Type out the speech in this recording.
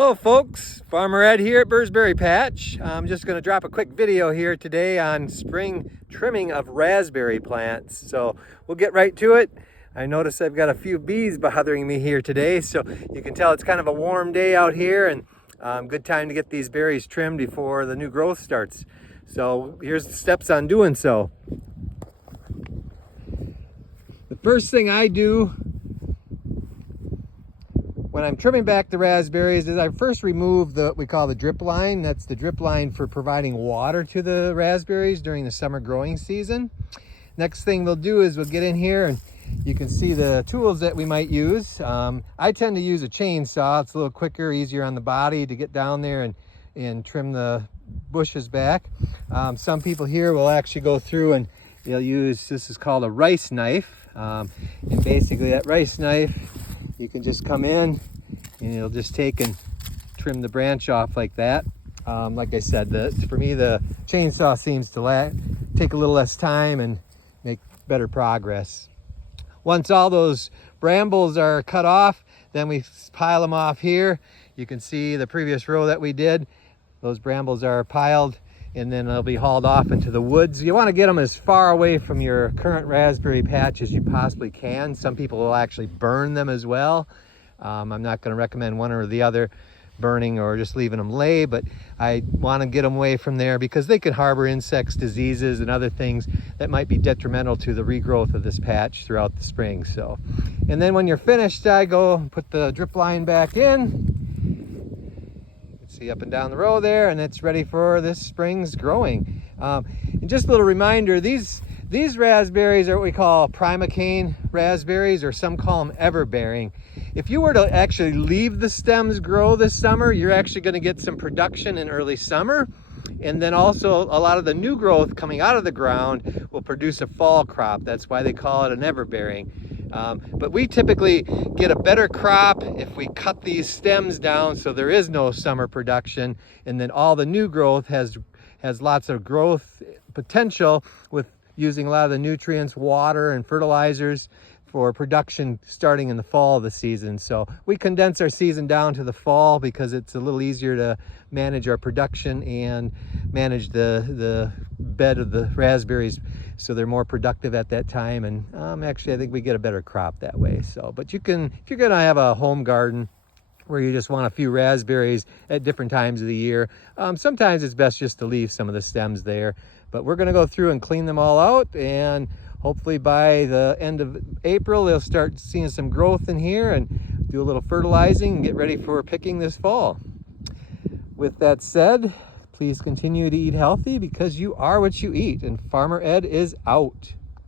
Hello folks, Farmer Ed here at Bursberry Patch. I'm just going to drop a quick video here today on spring trimming of raspberry plants. So we'll get right to it. I notice I've got a few bees bothering me here today, so you can tell it's kind of a warm day out here and good time to get these berries trimmed before the new growth starts. So here's the steps on doing so. The first thing I do when I'm trimming back the raspberries is I first remove what we call the drip line. That's the drip line for providing water to the raspberries during the summer growing season. Next thing we'll do is we'll get in here and you can see the tools that we might use. I tend to use a chainsaw. It's a little quicker, easier on the body to get down there and trim the bushes back. Some people here will actually go through and they'll use, this is called a rice knife. And basically that rice knife, you can just come in and it'll just take and trim the branch off like that. Like I said, for me, the chainsaw seems to take a little less time and make better progress. Once all those brambles are cut off, then we pile them off here. You can see the previous row that we did. Those brambles are piled and then they'll be hauled off into the woods. You want to get them as far away from your current raspberry patch as you possibly can. Some people will actually burn them as well. I'm not going to recommend one or the other, burning or just leaving them lay, but I want to get them away from there because they could harbor insects, diseases, and other things that might be detrimental to the regrowth of this patch throughout the spring. So, and then when you're finished, I go and put the drip line back in. See up and down the row there, and it's ready for this spring's growing. And just a little reminder, these raspberries are what we call primocane raspberries, or some call them everbearing. If you were to actually leave the stems grow this summer, you're actually going to get some production in early summer, and then also a lot of the new growth coming out of the ground will produce a fall crop. That's why they call it an everbearing. But we typically get a better crop if we cut these stems down so there is no summer production, and then all the new growth has lots of growth potential with using a lot of the nutrients, water, and fertilizers for production starting in the fall of the season. So we condense our season down to the fall because it's a little easier to manage our production and manage the bed of the raspberries so they're more productive at that time. And actually I think we get a better crop that way. So, but you can, if you're gonna have a home garden where you just want a few raspberries at different times of the year, sometimes it's best just to leave some of the stems there. But we're gonna go through and clean them all out, and hopefully by the end of April, they'll start seeing some growth in here and do a little fertilizing and get ready for picking this fall. With that said, please continue to eat healthy because you are what you eat, and Farmer Ed is out.